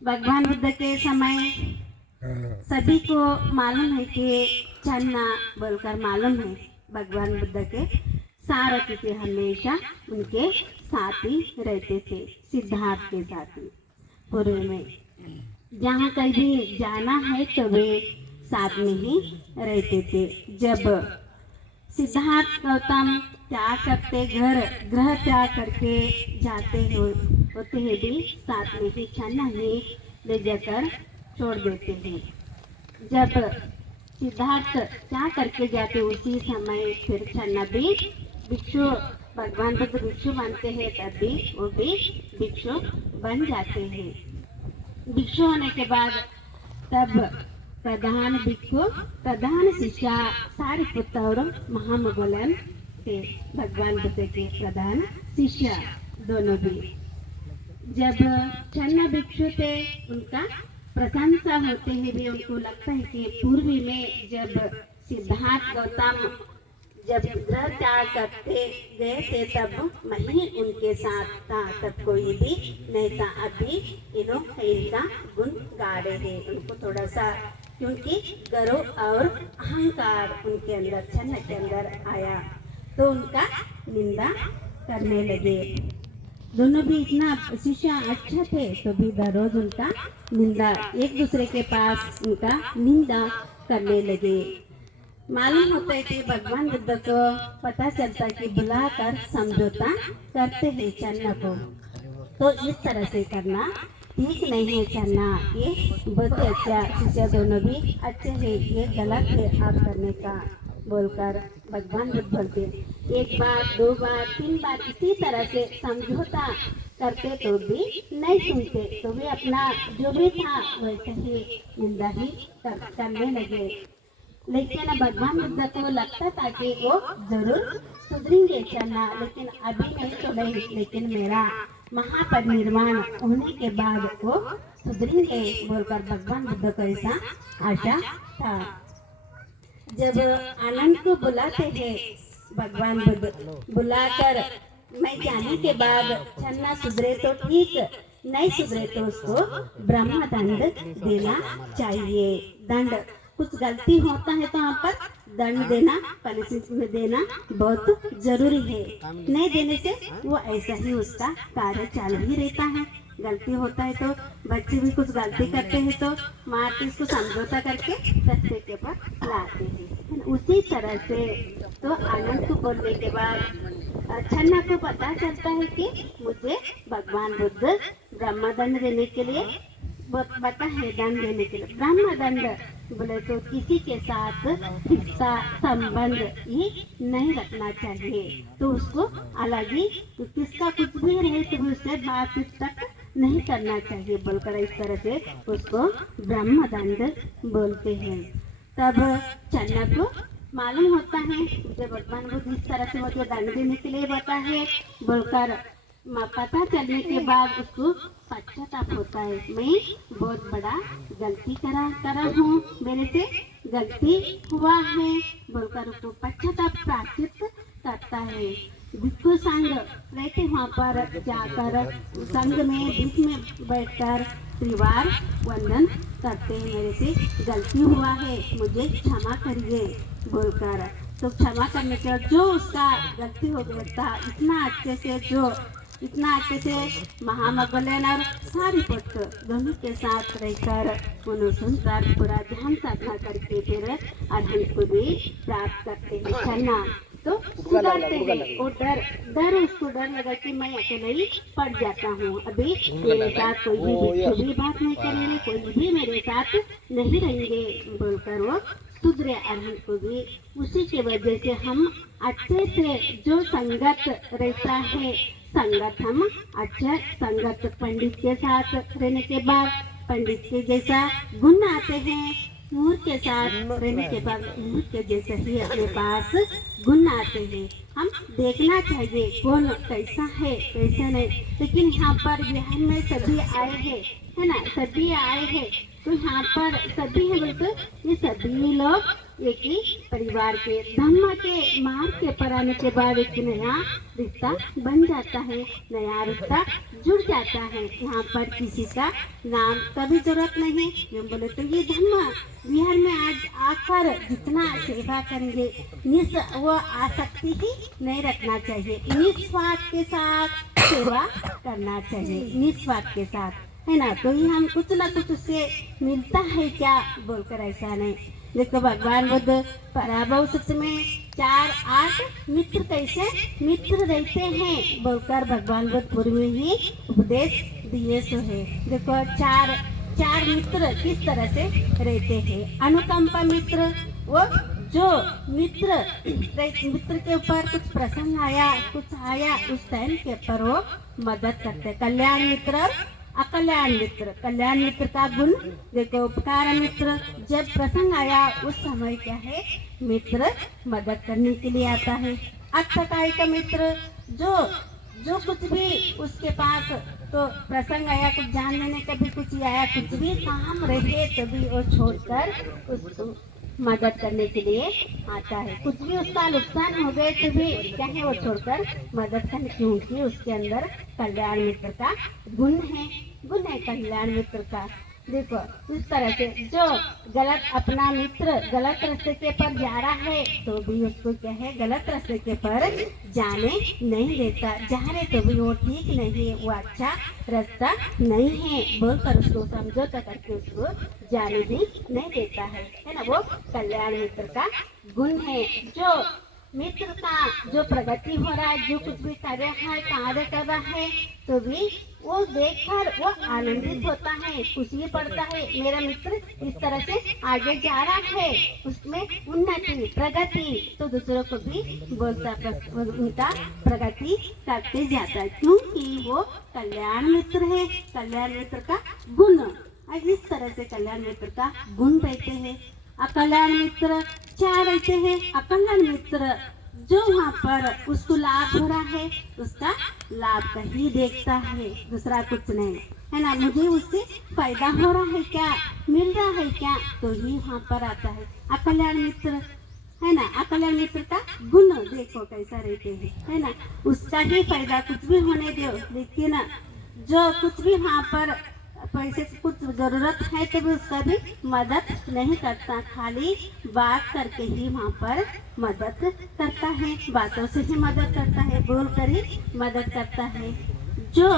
भगवान बुद्ध के समय सभी को मालूम है कि छन्ना बोलकर मालूम है भगवान बुद्ध के सारथी थे, हमेशा उनके साथ ही रहते थे, सिद्धार्थ के साथ ही। पूर्व में जहाँ कहीं जाना है तो वे साथ में ही रहते थे। जब सिद्धार्थ गौतम त्याग करते, ग्रह त्याग करके जाते होते हैं भी साथ में ही छन्ना ही ले जाकर छोड़ देते हैं। जब सिद्धार्थ त्याग करके जाते उसी समय फिर छन्ना भी भिक्षु, भगवान बुद्ध भिक्षु बनते हैं, तब भी वो भी भिक्षु बन जाते हैं। भिक्षु होने के बाद तब प्रधान भिक्षु, प्रधान शिष्य सारिपुत्र और महामंगलन थे, भगवान बुद्ध के प्रधान शिष्य दोनों भी। जब छन्ना भिक्षु थे उनका प्रशंसा होते हैं भी, उनको लगता है कि पूर्वी में जब सिद्धार्थ गौतम जब ग्रह त्याग करते गए थे तब मैं ही उनके साथ था, तब कोई भी नहीं था। अभी इनका गुण गा रहे हैं। उनको थोड़ा सा क्योंकि गर्व और अहंकार उनके अंदर, छन्न के अंदर आया तो उनका निंदा करने लगे। दोनों भी इतना शिष्य अच्छा थे तो भी रोज उनका निंदा, एक दूसरे के पास उनका निंदा करने लगे। मालूम होता है कि भगवान बुद्ध को पता चलता कि बुलाकर समझौता करते हैं छन्ना को, तो इस तरह से करना ठीक नहीं है छन्ना, ये बहुत अच्छा शिष्य दोनों भी अच्छे हैं, ये गलत है आप करने का बोलकर भगवान बुद्ध बोलते। एक बार, दो बार, तीन बार इसी तरह से समझौता करते तो भी नहीं सुनते, तो भी अपना जो भी था वैसे ही निंदा ही करने लगे। लेकिन भगवान बुद्ध को लगता था कि वो जरूर सुधरेंगे छन्ना, लेकिन अभी नहीं तो नहीं, लेकिन मेरा महापरिनिर्वाण होने के बाद वो सुधरेंगे बोलकर भगवान बुद्ध को ऐसा आशा था। जब आनंद को बुलाते हैं भगवान बुद्ध, बुलाकर मैं जाने के बाद छन्ना सुधरे तो ठीक, नहीं सुधरे तो उसको ब्रह्म दंड देना चाहिए। दंड, कुछ गलती होता है तो वहाँ पर दंड देना, पनिशमेंट देना बहुत जरूरी है। नहीं देने से वो ऐसा ही उसका कार्य चालू ही रहता है। गलती होता है तो बच्चे भी कुछ गलती करते हैं तो माँ के उसको समझौता करके रास्ते के ऊपर लाते हैं। उसी तरह से तो आनंद को बोलने के बाद छन्ना को पता चलता है कि मुझे भगवान बुद्ध ब्रह्मदंड देने के लिए बता है, दंड देने के लिए। ब्रह्मदंड बोले तो किसी के साथ रिश्ता संबंध ही नहीं रखना चाहिए, तो उसको अलग ही किसका कुछ भी रहे तो उससे बातचीत तक नहीं करना चाहिए बोलकर इस तरह से उसको ब्रह्मदंड बोलते हैं। तब छन्ना को मालूम होता है जब भगवान बुद्ध इस तरह से मुझे दंड देने के लिए बता है बोलकर पता चलने के बाद उसको पश्चाताप होता है, मैं बहुत बड़ा गलती करा हूँ, मेरे से गलती हुआ है बोलकर उसको पश्चाताप प्रायश्चित करता है। भिक्षु संघ रहते वहाँ पर जाकर संघ में बीच में बैठकर त्रिवार वंदन करते हैं, मेरे से गलती हुआ है, मुझे क्षमा करिए बोलकर। तो क्षमा करने के बाद जो उसका गलती हो गया था, इतना अच्छे से महामंगलन और सारिपुत्र दोनों के साथ रहकर उन्होंने सुनकर पूरा ध्यान साधना करके फिर अर्हंत को भी प्राप्त करते हैं छन्ना। तो सुधरते हैं, वो डर उसको डर लगा कि मैं अकेले ही पड़ जाता हूँ, अभी मेरे साथ कोई भी बात नहीं करेंगे, कोई भी मेरे साथ नहीं रहेंगे बोलकर वो सुधरे अर्हंत को भी। उसी के वजह से हम अच्छे से जो संगत रहता है, संगत हम अच्छा संगत पंडित के साथ रहने के बाद पंडित के जैसा गुण आते हैं, मूर्ख के साथ रहने के बाद मूर्ख के जैसा ही अपने पास गुण आते हैं। हम देखना चाहिए कौन कैसा है कैसा नहीं। लेकिन यहाँ पर बिहार में सभी आए हैं, है ना, सभी आए हैं। तो यहाँ पर सभी है बोलते ये सभी लोग एक ही परिवार के धर्म के मार्ग के पर आने के बाद एक नया रिश्ता बन जाता है, नया रिश्ता जुड़ जाता है। यहाँ पर किसी का नाम का भी जरूरत नहीं है। हम बोले तो ये धर्म बिहार में आज आकर जितना सेवा करेंगे वो आसक्ति ही नहीं रखना चाहिए, निस्वार्थ के साथ सेवा करना चाहिए, निस्वार्थ के साथ, है ना। तो ये हम कुछ ना कुछ उससे मिलता है क्या बोलकर ऐसा नहीं। देखो भगवान बुद्ध पराभव सूत्र में 4-8 मित्र कैसे मित्र रहते हैं बोलकर भगवान बुद्ध पूर्व में ही उपदेश दिए सो है। देखो चार मित्र किस तरह से रहते हैं। अनुकंपा मित्र, वो जो मित्र के ऊपर कुछ प्रसंग आया, कुछ आया, उस टाइम के ऊपर वो मदद करते। कल्याण मित्र और अकल्याण मित्र। कल्याण मित्र का गुण देखो, उपकार मित्र, जब प्रसंग आया उस समय क्या है, मित्र मदद करने के लिए आता है। अर्थकाय का मित्र, जो कुछ भी उसके पास तो प्रसंग आया, कुछ जान लेने का भी कुछ आया, कुछ भी काम रहे तभी वो छोड़कर उसको मदद करने के लिए आता है। कुछ भी उसका नुकसान हो गए तो भी क्या है, वो छोड़कर मदद करने, क्योंकि उसके अंदर कल्याण मित्र का गुण है कल्याण मित्र का। देखो इस तरह से जो गलत अपना मित्र गलत रास्ते के पर जा रहा है तो भी उसको क्या है, गलत रास्ते के पर जाने नहीं देता। जा रहे तो भी वो ठीक नहीं है, वो अच्छा रास्ता नहीं है बोलकर उसको समझौता करके उसको जाने भी नहीं देता है ना। वो कल्याण मित्र का गुण है। जो मित्र का जो प्रगति हो रहा है, जो कुछ भी कार्य कर रहा है तो भी वो देखकर वो आनंदित होता है, खुशी पड़ता है, मेरा मित्र इस तरह से आगे जा रहा है, उसमें उन्नति प्रगति, तो दूसरों को भी बोलता, उनका प्रगति करते जाता है, क्योंकि वो कल्याण मित्र है। कल्याण मित्र का गुण, इस तरह से कल्याण मित्र का गुण रहते हैं। अकल्याण मित्र 4 रहते हैं। अकल्याण मित्र जो वहाँ पर उसको लाभ हो रहा है उसका लाभ का ही देखता है, दूसरा कुछ नहीं, है ना। मुझे उससे फायदा हो रहा है क्या, मिल रहा है क्या, तो ही वहाँ पर आता है अकल्याण मित्र, है ना। अकल्याण मित्र का गुण देखो कैसा रहते हैं, है ना। उसका ही फायदा कुछ भी होने दो, लेकिन जो कुछ भी वहाँ पर पैसे कुछ जरूरत है तो भी उसका भी मदद नहीं करता, खाली बात करके ही वहाँ पर मदद करता है, बातों से ही मदद करता है, बोल कर ही मदद करता है। जो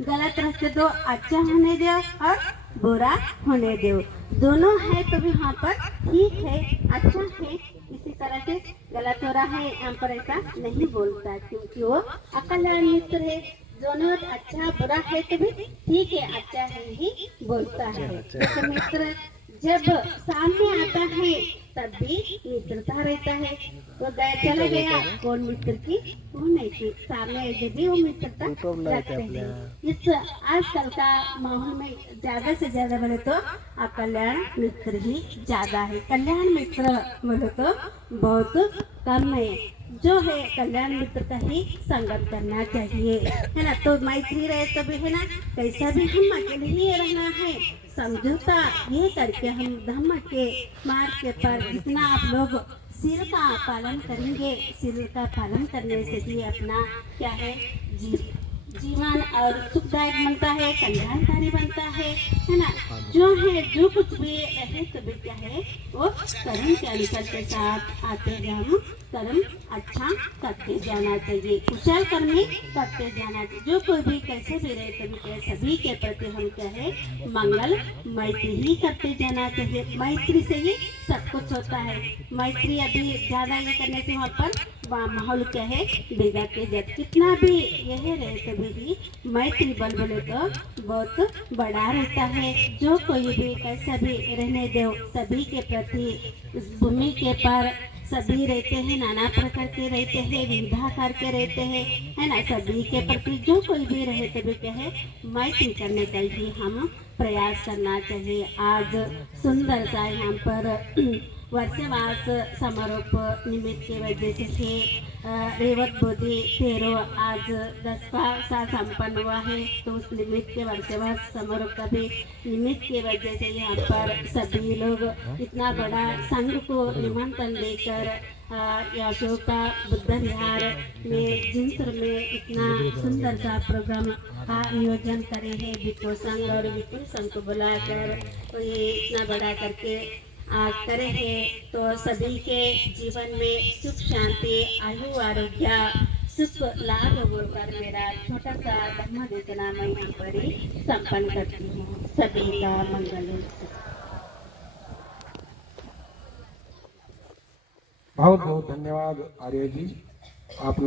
गलत रास्ते दो, अच्छा होने दो और बुरा होने दो, दोनों है तो भी वहाँ पर ठीक है, अच्छा है। इसी तरह से गलत हो रहा है यहाँ पर ऐसा नहीं बोलता, क्योंकि वो अकल्याण मित्र है। दोनों अच्छा बुरा है तो भी ठीक है, अच्छा है ही बोलता है। तो मित्र जब सामने आता है तब भी मित्रता रहता है। वो चला गया, कौन मित्र की कौन नहीं थी, सामने जब भी वो मित्रता रखते हैं। इस आजकल का माहौल में ज्यादा से ज्यादा बोले तो अकल्याण मित्र ही ज्यादा है, कल्याण मित्र बोले तो बहुत कम है। जो है कल्याण मित्र का ही संगत करना चाहिए, है ना। तो मैत्री रहे तो भी है ना, कैसा भी हम अकेले ही रहना है, समझौता ये करके हम धर्म के मार्ग के पर जितना आप लोग सिर का पालन करेंगे, सिर का पालन करने से ही अपना क्या है जीवन और सुखदायक बनता है, कल्याणकारी बनता है ना। जो है जो कुछ भी है तो भी क्या है, वो कर्म के अनुसार के साथ आते हैं, हम कर्म अच्छा करते जाना चाहिए, कुशल कर्म करते जाना चाहिए। जो कोई भी कैसे भी रहे तभी क्या, सभी के प्रति हम क्या है, मंगल मैत्री ही करते जाना चाहिए। मैत्री से ही सब कुछ होता है। मैत्री अभी ज्यादा ये करने से वहाँ पर माहौल क्या है, बिगड़ते जाते। कितना भी यह रहे तभी भी मैत्री बल बोले तो बहुत बड़ा रहता है। जो कोई भी कैसा भी रहने दो, सभी के प्रति उस भूमि के पर सभी रहते हैं, नाना प्रकार के रहते हैं, विविधाकार के रहते हैं, है ना। सभी के प्रति जो कोई भी रहे तभी क्या है, मैत्री करने का ही हम प्रयास करना चाहिए। आज सुंदर सा यहाँ पर वर्षवास समारोह निमित्त के वजह से रेवत बोधि तेरो आज 10वां साल संपन्न हुआ है। तो उस निमित्त के वर्षवास समारोह का भी निमित्त के वजह से यहाँ पर सभी लोग इतना बड़ा संघ को निमंत्रण देकर अशोका बुद्ध विहार में जिंत्र में इतना सुंदर सा प्रोग्राम का आयोजन करे हैं विप्रो संघ और विपुल संघ को बुलाकर। तो ये इतना बड़ा करके करे हैं। तो सभी के जीवन में सुख शांति आयु आरोग्य सुख लाभ बोलकर मेरा छोटा सा धर्म देशना मैं यहाँ पर ही संपन्न करती हूँ। सभी का मंगल हो। बहुत बहुत धन्यवाद आर्य जी, आपने